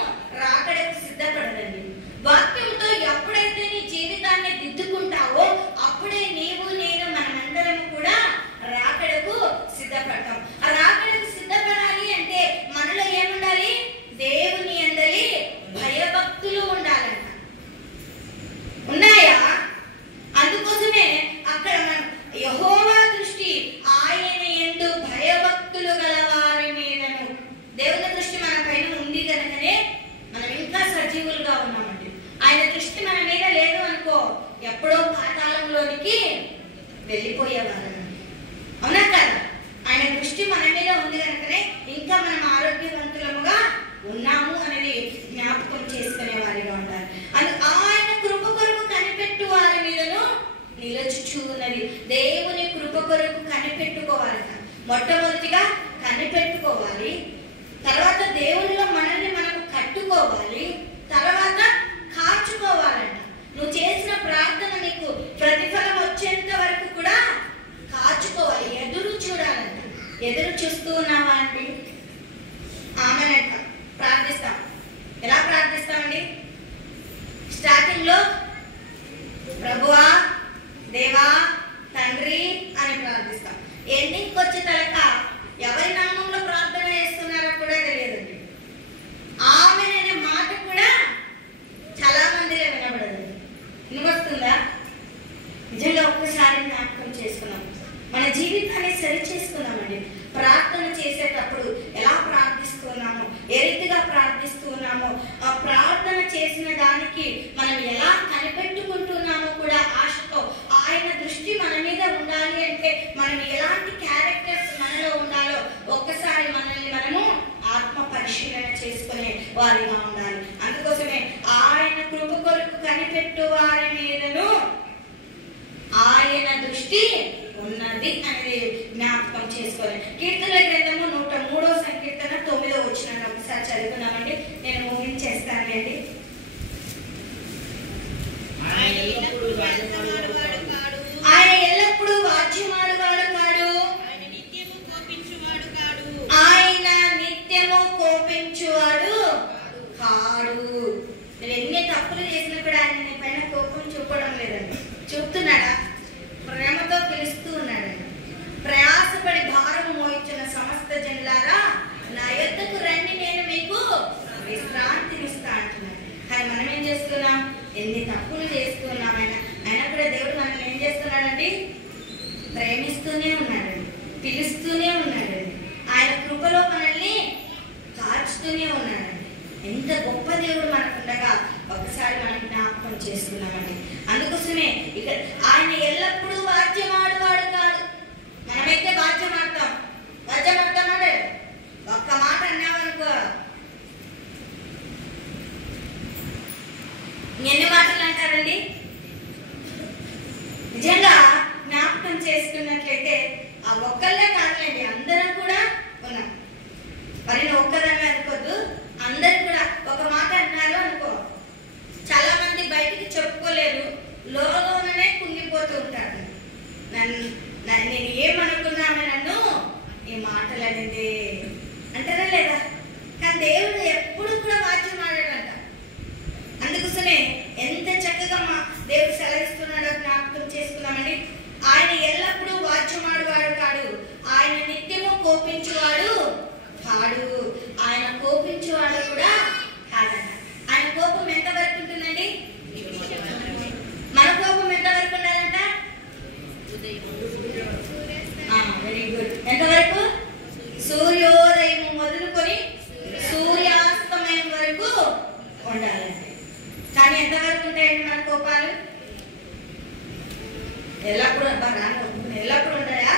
రాకడకు సిద్ధపడదండి. వాక్యముతో ఎప్పుడైతే నీ జీవితాన్ని దిద్దుకుంటావో అప్పుడే నీవు నేను మనమందరం కూడా రాకడకు సిద్ధపడతాం. ఆ రాకడకు సిద్ధపడాలి అంటే మనలో ఏముండాలి? దేవుని యందలి భయభక్తులు ఉండాలంట. ఉన్నాయా? అందుకోసమే అక్కడ మనం యెహోవా దృష్టి ఆయన యందు భయభక్తులు గల వారి మీదను. దేవుని దృష్టి మన పైన ఉంది కనుకనే మనం ఇంకా సజీవులుగా ఉన్నామండి. ఆయన దృష్టి మన మీద లేదు అనుకో, ఎప్పుడో పాతాళంలోనికి వెళ్ళిపోయేవాళ్ళం. అవునా కదా? ఆయన దృష్టి మన మీద ఉంది కనుకనే ఇంకా మనం ఆరోగ్యవంతులముగా ఉన్నాము అనేది జ్ఞాపకం చేసుకునే వారిగా ఉండాలి. ఆయన కృప కొరకు కనిపెట్టు వారి మీదను నిలుచుచూ ఉన్నది. దేవుని కృప కొరకు కనిపెట్టుకోవాలట. మొట్టమొదటిగా కనిపెట్టుకోవాలి, తర్వాత దేవునిలో మనల్ని మనకు కట్టుకోవాలి, తర్వాత కాచుకోవాలంట. నువ్వు చేసిన ప్రార్థన నీకు ప్రతిఫలం వచ్చేంత వరకు కూడా కాచుకోవాలి, ఎదురు చూడాలంట. ఎదురు చూస్తూ ఉన్నావా అండి? ఆమెనంట ప్రార్థిస్తాం. ఎలా ప్రార్థిస్తామండి? స్టార్టింగ్ లో ప్రభువా, దేవా, తండ్రి అని ప్రార్థిస్తాం. ఎండింగ్కి వచ్చే తలక ఎవరి నామంలో ప్రార్థన చేస్తున్నారో కూడా తెలియదండి. ఆమె అనే ఒక్కసారి మనల్ని మనము ఆత్మ పరిశీలన చేసుకునే వారిగా ఉండాలి. అందుకోసమే ఆయన కృప కొరకు కనిపెట్టు వారి మీదను ఆయన దృష్టి ఉన్నది అనేది జ్ఞాపకం చేసుకోవాలి. కీర్తనల గ్రంథము 103వ సంకీర్తన 9వ వచనాన్ని ఒకసారి చదువుకున్నామండి. నేను ముగించేస్తానండి. ఆయన ఎల్లప్పుడూ వాద్యమాడువాడు కాడు, ఆయన నిత్యము కోపించువాడు కాడు. నేను ఎన్ని తప్పులు చేసినా కూడా ఆయన నీ పైన కోపం చూపడం లేదండి. చూపుతున్నాడా? ప్రేమతో పిలుస్తూ ఉన్నాడండి. ప్రయాసపడి భారం మోయించిన సమస్త జనులారా నా యొద్దకు రండి, నేను మీకు విశ్రాంతినిస్తా అంటున్నాడు. కానీ మనం ఏం చేస్తున్నాం? ఎన్ని తప్పులు చేస్తున్నాం. అయినా కూడా దేవుడు మనల్ని ఏం చేస్తున్నాడండి? ప్రేమిస్తూనే ఉన్నాడండి, పిలుస్తూనే ఉన్నాడండి. ఆయన కృపలో మనల్ని కాల్చుతూనే ఉన్నాడండి. ఎంత గొప్ప దేవుడు మనకుండగా ఒకసారి మనం జ్ఞాపకం చేసుకున్నామండి. అందుకోసమే ఇక్కడ ఆయన ఎల్లప్పుడూ వాద్యమాడువాడు కాదు. మనమైతే వాద్యమాడతాం. వాద్యమాడతామాడే ఒక్క మాట అన్నామనుకో, ఎన్ని మాటలు అంటారండి? నిజంగా జ్ఞాపకం చేసుకున్నట్లయితే ఆ ఒక్కళ్ళే కాదులేండి, అందరం కూడా ఉన్నాం. మరి నువ్వు ఒక్కదాన్ని అనుకోద్దు, అందరు కూడా ఒక మాట అన్నారు అనుకో, చాలా మంది బయటికి చెప్పుకోలేరు, లోలోనే కుంగిపోతూ ఉంటారు. నేను ఏమనుకున్నాను, నన్ను ఈ మాటలు అనేది అంటారా లేదా? కానీ దేవుడు ఎప్పుడు కూడా వాద్యం ఆడాడంట. అందుకోసమే ఎంత చక్కగా మా దేవుడు సెలవిస్తున్నాడో జ్ఞాపకం చేసుకున్నామండి. ఆయన ఎల్లప్పుడూ వాద్యమాడువాడు కాడు, ఆయన నిత్యము కోపించువాడు కాడు. ఆయన కోపించువాడు కూడా కాదట. ఆయన కోపం ఎంత వరకు ఉంటుందండి? మన కోపం ఎంత వరకు ఉండాలంట? Very good. ఎంతవరకు? సూర్యోదయం మొదలుకొని సూర్యాస్తమయం వరకు ఉండాలండి. కానీ ఎంతవరకు ఉంటాయండి మన కోపాలు? ఎల్లప్పుడు ఎల్లప్పుడు ఉంటాయా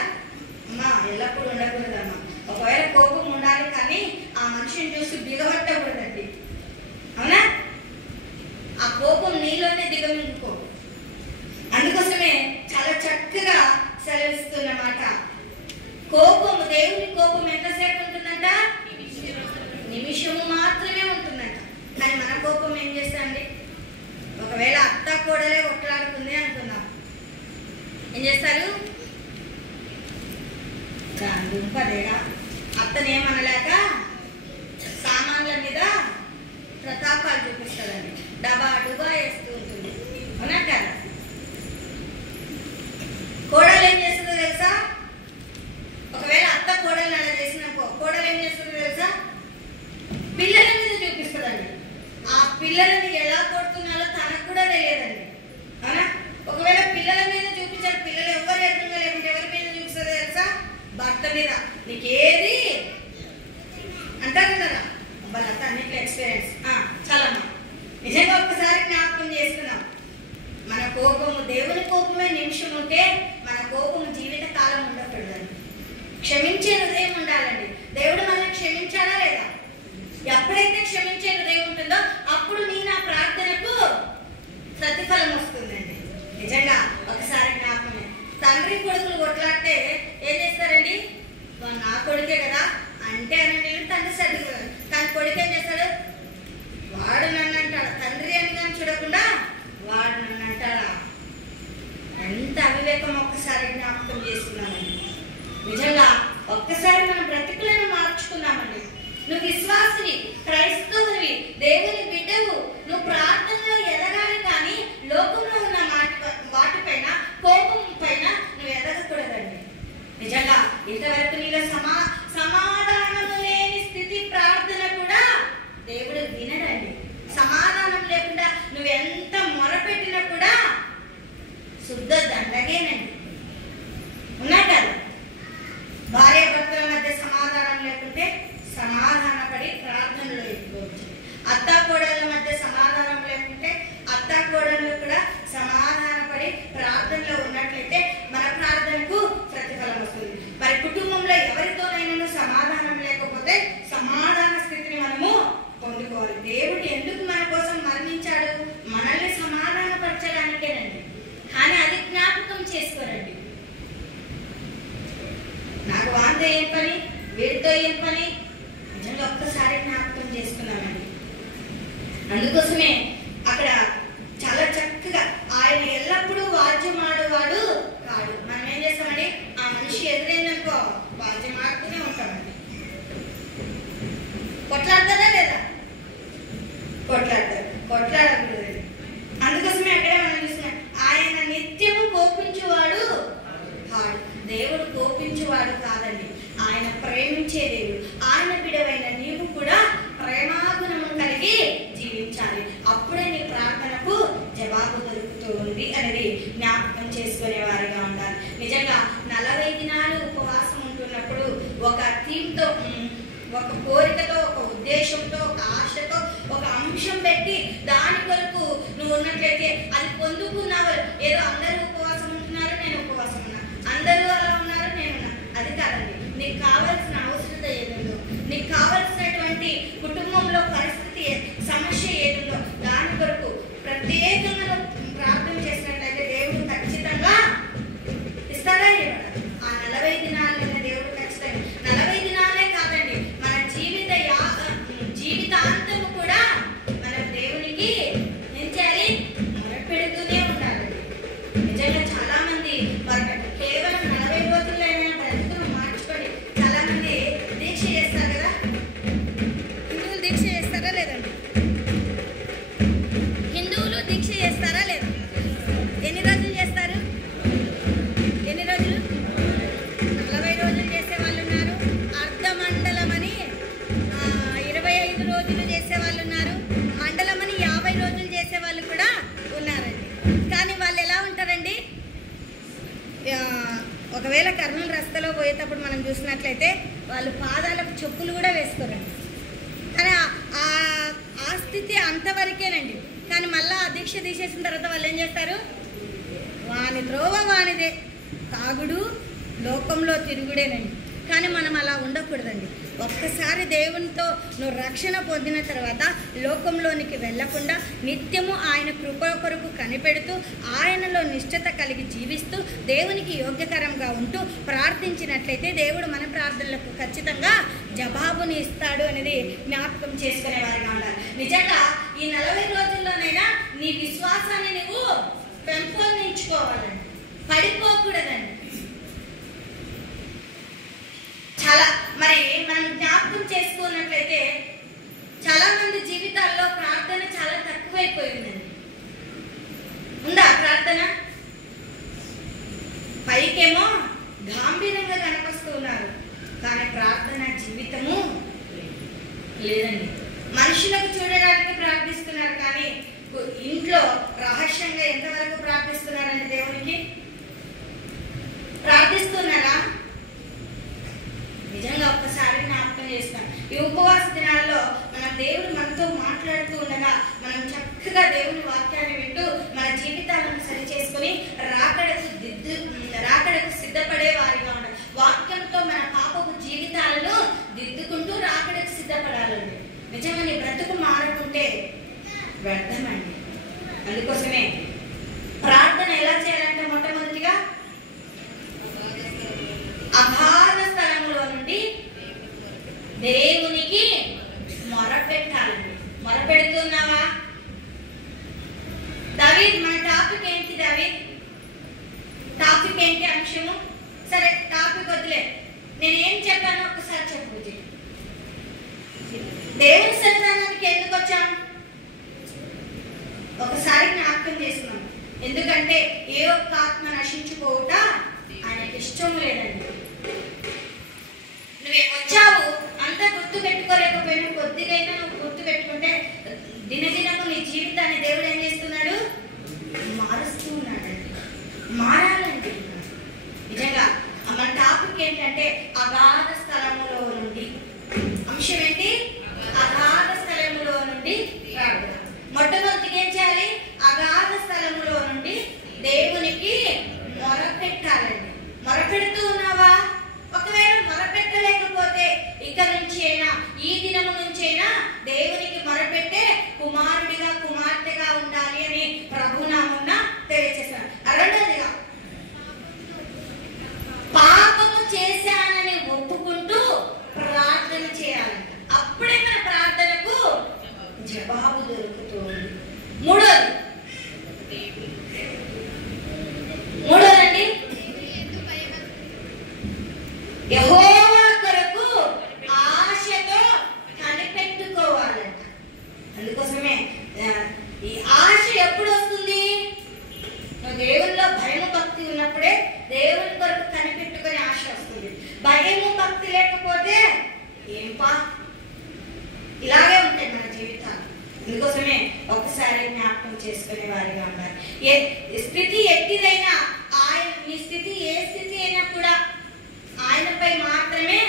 అమ్మా? ఎల్లప్పుడు ఉండకూడదమ్మా. ఒకవేళ కోపం ఉండాలి, కానీ ఆ మనిషిని చూసి దిగబట్టకూడదండి. అవునా? ఆ కోపం నీలోనే దిగమిందుకో. అందుకోసమే చాలా చక్కగా సెలవిస్తున్నమాట. కోపం, దేవుని కోపం ఎంతసేపు ఉంటుందంట? నిమిషము మాత్రమే ఉంటుందంట. కానీ మన కోపం ఏం చేస్తాండి? ఒకవేళ అత్త కోడలే కొట్లాడుతుంది అనుకుందాం, ఏం చేస్తారు? దుంపదేగా అత్తనేమనలేక సామాన్ల మీద ప్రతాపాలు చూపిస్తుందండి, డబా డుబా వేస్తూ ఉంటుంది. అవునా కదా? కోడలు ఏం చేస్తుందో తెలుసా? ఒకవేళ అత్త కోడలు అలా చేసినప్పుడు కోడలు ఏం చేస్తుందో తెలుసా? పిల్లల మీద చూపిస్తుందండి. ఆ పిల్లలని ఎలా కొడుతున్నారో తనకు కూడా తెలియదండి. అవునా? ఒకవేళ పిల్లల మీద చూపించారు, పిల్లలు ఎవరు ఎదురుగా లేకుంటే ఎవరి మీద చూపిస్తుందో తెలుసా? భర్త మీద. నీకేది అంటారు కదా, వాళ్ళంత అన్నింటిలో ఎక్స్పీరియన్స్. చాలమ్మా, నిజంగా ఒక్కసారి జ్ఞాపకం చేసుకున్నాం. మన కోపము, దేవుని కోపమే నిమిషం ఉంటే మన కోపము జీవిత కాలం ఉండకూడదండి. క్షమించే హృదయం ఉండాలండి. దేవుడు మనల్ని క్షమించాడా లేదా? ఎప్పుడైతే క్షమించే హృదయం ఉంటుందో అప్పుడు నీ నా ప్రార్థనకు ప్రతిఫలం వస్తుందండి. నిజంగా ఒకసారి జ్ఞాపకమే. తండ్రి కొడుకులు కొట్లాడితే ఏం చేస్తారండి? నా కొడుకే కదా అంటే అని నేను తండ్రి సర్దుకున్నాను. కానీ కొడుకు ఏం చేస్తాడు? వాడు నన్ను అంటాడు. తండ్రి అని కానీ చూడకుండా వాడు నన్ను అంటాడా? ఎంత అవివేకం ఒక్కసారి జ్ఞాపకం చేసుకున్నామండి. నిజంగా ఒక్కసారి మన బ్రతుకులను మార్చుకున్నామండి. నువ్వు విశ్వాసివి, క్రైస్తవునివి, వాళ్ళతో ఏం పని, వీడితో ఏం పని? నిజంగా ఒక్కసారి జ్ఞాపకం చేసుకున్నామండి. అందుకోసమే అక్కడ చాలా చక్కగా ఆయన ఎల్లప్పుడూ వాద్యం ఆడేవాడు కాడు. మనం ఏం చేస్తామండి, ఆ మనిషి ఎదురైందనుకో వాద్యం ఆడుతూనే ఉంటామండి. కొట్లాడతారా లేదా? కొట్లాడకూడదు. అందుకోసమే అక్కడే మనం చూస్తున్నాం, ఆయన నిత్యము కోపించువాడు కాడు. దేవుడు కోపించువాడు కాదండి, ఆయన ప్రేమించే దేవుడు. ఆయన బిడ్డవైన నీవు కూడా ప్రేమాగుణము కలిగి జీవించాలి. అప్పుడే నీ ప్రార్థనకు జవాబు దొరుకుతూ ఉంది అనేది జ్ఞాపకం చేసుకునే వారిగా ఉండాలి. నిజంగా 40 దినాలు ఉపవాసం ఉంటున్నప్పుడు ఒక థీమ్తో, ఒక కోరికతో, ఒక ఉద్దేశంతో, ఒక ఆశతో, ఒక అంశం పెట్టి దాని కొరకు నువ్వు ఉన్నట్లయితే అది పొందుకున్నావు. ఏదో అందరూ ఉపవాసం ఉంటున్నారు, నేను ఉపవాసం ఉన్నా, అందరూ అలా ఉన్నారు, నేనున్నా, అది కాదండి. నీకు కావాల్సిన అవసరత ఏదుందో, నీకు కావాల్సినటువంటి కుటుంబంలో పరిస్థితి సమస్య ఏదుందో దాని కొరకు ప్రత్యేకంగా ప్రార్థన చేసినట్లయితే దేవుడు ఖచ్చితంగా ఇస్తారా ఇవ్వడా? ఆ 40 దినాలైన దేవుడు ఖచ్చితంగా, 40 దినాలే కాదండి, మన జీవితాంతము కూడా మనం దేవునికి ఏం చేయాలి, మొరపెడుతూనే ఉండాలండి. నిజంగా చాలా మంది కేవలం 40 రోజుల్లో ఏమైనా బ్రతుకును మార్చుకొని చాలా మంది దీక్ష చేస్తారు కదా. హిందువులు దీక్ష చేస్తారా లేదండి? హిందువులు దీక్ష చేస్తారా లేదా? ఎన్ని రోజులు చేస్తారు? ఎన్ని రోజులు? 40 రోజులు చేసే వాళ్ళు ఉన్నారు, అర్ధమండలం అని 25 రోజులు చేసే వాళ్ళు ఉన్నారు, మండలం అని 50 రోజులు చేసే వాళ్ళు కూడా ఉన్నారండి. కానీ వాళ్ళు ఎలా ఉంటారండి? ఒకవేళ కర్నూలు రస్తలో పోయేటప్పుడు మనం చూసినట్లయితే వాళ్ళు పాదాలకు చెప్పులు కూడా వేసుకోరండి. కానీ ఆ స్థితి అంతవరకేనండి. కానీ మళ్ళీ ఆ దీక్ష తీసేసిన తర్వాత వాళ్ళు ఏం చేస్తారు? వాని త్రోవ వానిదే, తాగుడు లోకంలో తిరుగుడేనండి. కానీ మనం అలా ఉండకూడదండి. ఒక్కసారి దేవునితో నువ్వు రక్షణ పొందిన తర్వాత లోకంలోనికి వెళ్లకుండా నిత్యము ఆయన కృప కొరకు కనిపెడుతూ ఆయనలో నిష్ఠత కలిగి జీవిస్తూ దేవునికి యోగ్యకరంగా ఉంటూ ప్రార్థించినట్లయితే దేవుడు మన ప్రార్థనలకు ఖచ్చితంగా జవాబుని ఇస్తాడు అనేది జ్ఞాపకం చేసుకునే వారిగా ఉండాలి. నిజంగా ఈ 40 రోజుల్లోనైనా నీ విశ్వాసాన్ని నువ్వు పెంపొందించుకోవాలండి, పడిపోకూడదండి. చాలా మరి మనం జ్ఞాపకం చేసుకున్నట్లయితే చాలా మంది జీవితాల్లో ప్రార్థన చాలా తక్కువైపోయిందండి. ఉందా ప్రార్థన? పైకేమో గాంభీర్యంగా కనిపిస్తున్నారు, కానీ ప్రార్థన జీవితము లేదండి. మనుషులకు చూడడానికి ప్రార్థిస్తున్నారు, కానీ ఇంట్లో రహస్యంగా ఎంతవరకు ప్రార్థిస్తున్నారండి? దేవునికి ప్రార్థిస్తున్నారా? నిజంగా ఒక్కసారి జ్ఞాపకం చేస్తాం. ఈ ఉపవాస దినాల్లో మన దేవుడు మనతో మాట్లాడుతూ ఉండగా మనం చక్కగా దేవుని వాక్యాన్ని వింటూ మన జీవితాలను సరి చేసుకుని రాకడకు సిద్ధపడే వారిగా ఉండాలి. వాక్యంతో మన పాపపు జీవితాలను దిద్దుకుంటూ రాకడకు సిద్ధపడాలండి. నిజంగా నీ బ్రతుకు మారుకుంటే వ్యర్థమండి. అందుకోసమే ప్రార్థన ఎలా చేయాలంటే మొట్టమొదటిగా అగాధ స్థలములో నుండి దేవునికి మొరపెట్టాలండి. మొరపెడుతున్నావా? దావీద్, మన టాపిక్ ఏంటి దావీద్? టాపిక్ ఏంటి? అంశము సరే, టాపిక్ వదిలే, నేను ఏం చెప్పానో ఒకసారి చెప్పు. దేవుని సన్నిధానానికి ఎందుకు వచ్చాం? ఒకసారి జ్ఞాపకం చేస్తున్నాం. ఎందుకంటే ఏ ఒక్క ఆత్మ నశించుకోవట ఆయనకి ఇష్టం లేదండి. నువ్వే వచ్చావు అంత గుర్తు పెట్టుకోలేకపోయినా కొద్దిగైనా నువ్వు గుర్తు పెట్టుకుంటే దినదినము నీ జీవితాన్ని దేవుడు ఏం చేస్తున్నాడు? మారుస్తూ ఉన్నాడండి. మారాలండి. నిజంగా మన టాపిక్ ఏంటంటే అగాధ స్థలములో నుండి. అంశం ఏంటి? అగాధ స్థలములో నుండి ప్రార్థన. మొట్టమొదటిగా ఏం చేయాలి? అగాధ స్థలములో నుండి దేవునికి మొరపెట్టాలండి. మొరపెడుతూ ఉన్నావా? ఒకవేళ మొరపెట్టలేకపోతే ఇక నుంచి అయినా, ఈ దినము నుంచి అయినా దేవునికి మొరపెట్టి పలుకుతూ ఉంది. మూడోదండి, యెహోవా కొరకు ఆశతో కనిపెట్టుకోవాలంట. అందుకోసమే ఈ ఆశ ఎప్పుడు వస్తుంది? దేవుల్లో భయము భక్తి ఉన్నప్పుడే దేవుని కొరకు కనిపెట్టుకునే ఆశ వస్తుంది. భయము భక్తి లేకపోతే ఏంపా, ఇలాగే ఉంటాయి మన జీవితాలు. అందుకోసమే ఒకసారి జ్ఞాపకం చేసుకునే వారిగా ఉండాలి. స్థితి ఎట్టిదైనా ఆయన, మీ స్థితి ఏ స్థితి అయినా కూడా ఆయనపై మాత్రమే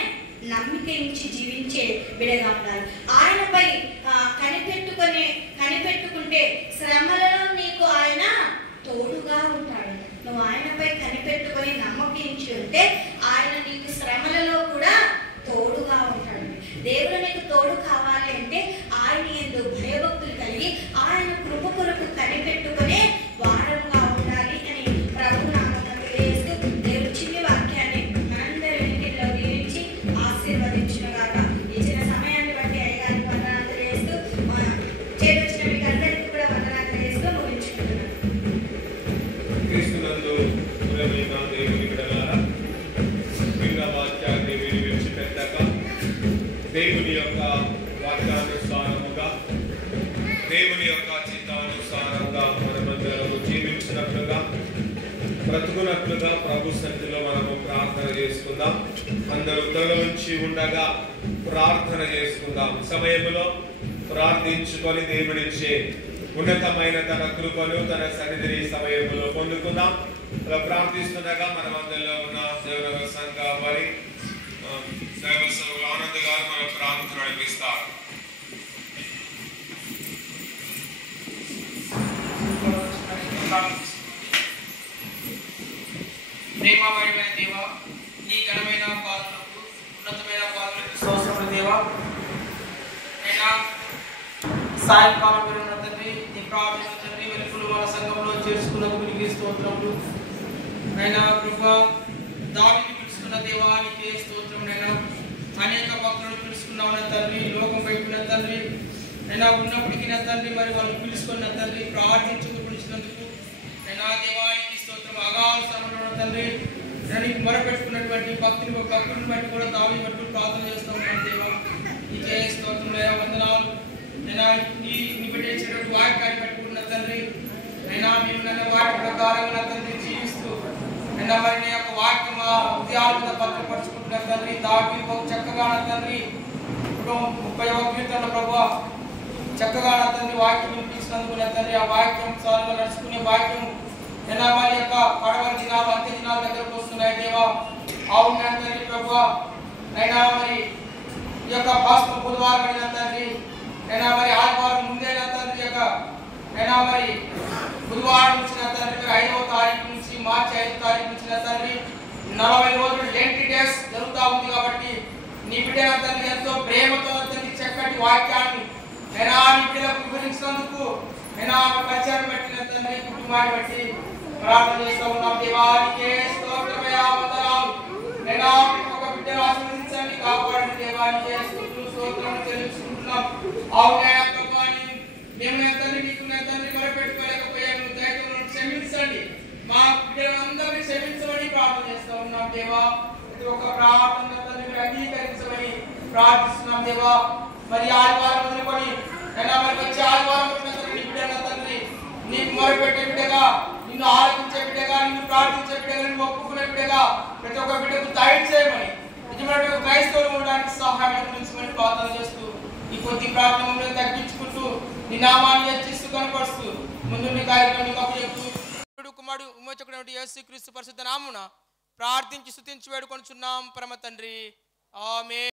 నమ్మిక ఇచ్చి జీవించే బిడగా ఉండాలి. ఆయనపై కనిపెట్టుకుంటే శ్రమలలో నీకు ఆయన తోడుగా ఉంటాడు. నువ్వు ఆయనపై కనిపెట్టుకొని నమ్మకించి ఉంటే ఆయన నీకు శ్రమలలో కూడా తోడుగా ఉంటాడు. దేవుడు నీకు తోడు కావాలి అంటే ఆయన యందు భయభక్తులు కలిగి ఆయన కృప కొరకు కనిపెట్టుకునే వారముగా ఉండాలి అని ప్రభు నామమున తెలియజేస్తూ దేవుడు చిన్ని వాక్యాన్ని మనందరి వెనుకలో దీవించి ఆశీర్వదించునుగాక. ఇచ్చిన సమయాన్ని బట్టి అయ్యగారికి వందనాలు తెలియజేస్తూ, చేరొచ్చిన మీకు అందరికీ కూడా వందనాలు తెలియజేస్తూ ముగించుకుంటున్నాను. క్రీస్తునందు ప్రియమైన దేవుని బిడ్డలారా, విన్న వాక్యాన్ని మీరు విడిచిపెట్టక దేవుని యొక్క వాక్యానుసారముగా, దేవుని యొక్క చిత్తానుసారంగా మనమందరము జీవించినట్లుగా, బ్రతుకున్నట్లుగా ప్రభు సన్నిధిలో మనము ప్రార్థన చేసుకుందాం. అందరూ తలవంచి ఉండగా ప్రార్థన చేసుకుందాం. సమయంలో ప్రార్థించుకొని దేవునిచ్చే ఉన్నతమైన తన కృపను, తన సన్నిధిని సమయంలో పొందుకుందాం. అలా ప్రార్థిస్తుండగా మన మధ్యలో ఉన్న సేవల సంఘ వారి ఆనంద్ గారు మన ప్రార్థన నడిపిస్తారు. ప్రేమమయమైన దేవ, నీ ఘనమైన పాదములకు, ఉన్నతమైన పాదములకు స్తోత్రములు దేవా. అయినా సాయంకాలం మీరు తండ్రి, నీ ప్రార్థన తండ్రి వెలుపులు మన సంఘంలో చేర్చుకున్నకు మీకు స్తోత్రములు. అయినా కృప దావిని పిలుచుకున్న దేవా, నీకే స్తోత్రములైనా. అనేక భక్తులను పిలుచుకున్నావు తండ్రి, లోకం వైపున తండ్రి అయినా ఉన్నప్పటికీ నా తండ్రి మరి వాళ్ళు పిలుచుకున్న తండ్రి ప్రార్థించుకు పిలిచినందుకు అయినా దేవానికి స్తోత్రం. అగాధ శ్రమలో తండ్రి నీకు మొరపెట్టుకున్నటువంటి భక్తుని బట్టి కూడా దావిని బట్టి ప్రార్థన చేస్తూ ఉన్నాను దేవా. నీకే స్తోత్రములైనా, వందనాలు. అయినా నీ పెట్టేసినటువంటి వాక్యాన్ని పెట్టుకున్న తండ్రి అయినా మేము నన్ను వాక్య ప్రకారంగా తండ్రి జీవిస్తూ అయినా మరి నీ యొక్క వాక్యం హృదయాల మీద భద్రపరుచుకుంటున్న తండ్రి. దావీదు చక్కగా తండ్రి 30వ కీర్తనలో ప్రభువా చక్కగా తండ్రి వాక్యం వినిపించినందుకు తండ్రి ఆ వాక్యం సార్లు నడుచుకునే వాక్యం అయినా మరి యొక్క కడవరి దినాలు, అంత్య దినాల దగ్గరకు వస్తున్నాయి దేవా. అవును తండ్రి ప్రభువా. అయినా మరి ఈ యొక్క పాస్టర్ బుధవారం అయినా తండ్రి అయినా మరి ఆదివారం ముందైనా తండ్రి యొక్క అయినా మరి బుధవారం నుంచి తండ్రి 5వ తారీఖు నుంచి మార్చి 5వ తారీఖు నుంచి తండ్రి 40 రోజులు లెంట్ డేస్ జరుగుతూ ఉంది. కాబట్టి నీ బిడ్డ తండ్రి ఎంతో ప్రేమతో తండ్రి చక్కటి వాక్యాన్ని అయినా నీ బిడ్డలకు వివరించినందుకు అయినా పరిచయాన్ని బట్టిన తండ్రి కుటుంబాన్ని బట్టి ప్రార్థన చేస్తూ ఉన్నాం దేవానికే స్తోత్రమయ్యా, వందనాలు. అయినా ఒక బిడ్డను ఆశీర్వదించండి, కాపాడండి దేవానికే స్తోత్రం చెల్లించుకుంటున్నాం. అవునయ్యా ప్రభాని మేము తండ్రి నీకు తండ్రి మొరపెట్టుకోలేకపోయాము, దయతో క్షమించండి. మా బిడ్డలందరినీ క్షమించమని ప్రార్థన చేస్తూ ఉన్నాం దేవా. ప్రతి ఒక్క ప్రార్థన తండ్రి మీరు అంగీకరించమని ప్రార్థిస్తున్నాం దేవా. మరి ఆదివారం వదులుకొని అయినా మరి వచ్చే ఆదివారం నీ బిడ్డల తండ్రి నీకు మొరపెట్టే బిడ్డగా, నిన్ను ఆలోచించే బిడ్డగా, నిన్ను ప్రార్థించే బిడ్డగా, నిన్ను ఒప్పుకునే బిడ్డగా ప్రతి ఒక్క బిడ్డకు ధైర్యం చేయమని, నిజమైన క్రైస్తవులు ఉండడానికి సహాయం గురించమని ప్రార్థన చేస్తూ ఈ కొద్ది ప్రార్థనలో తగ్గించుకుంటూ నీ నామాన్ని హెచ్చిస్తూ కనపరుస్తూ ముందు నీ కార్యక్రమం చెప్తూ కుమారుడు విమోచకుడు యేసుక్రీస్తు పరిశుద్ధ నామమున ప్రార్థించి స్తుతించి వేడుకొనుచున్నాం పరమ తండ్రి. ఆమేన్.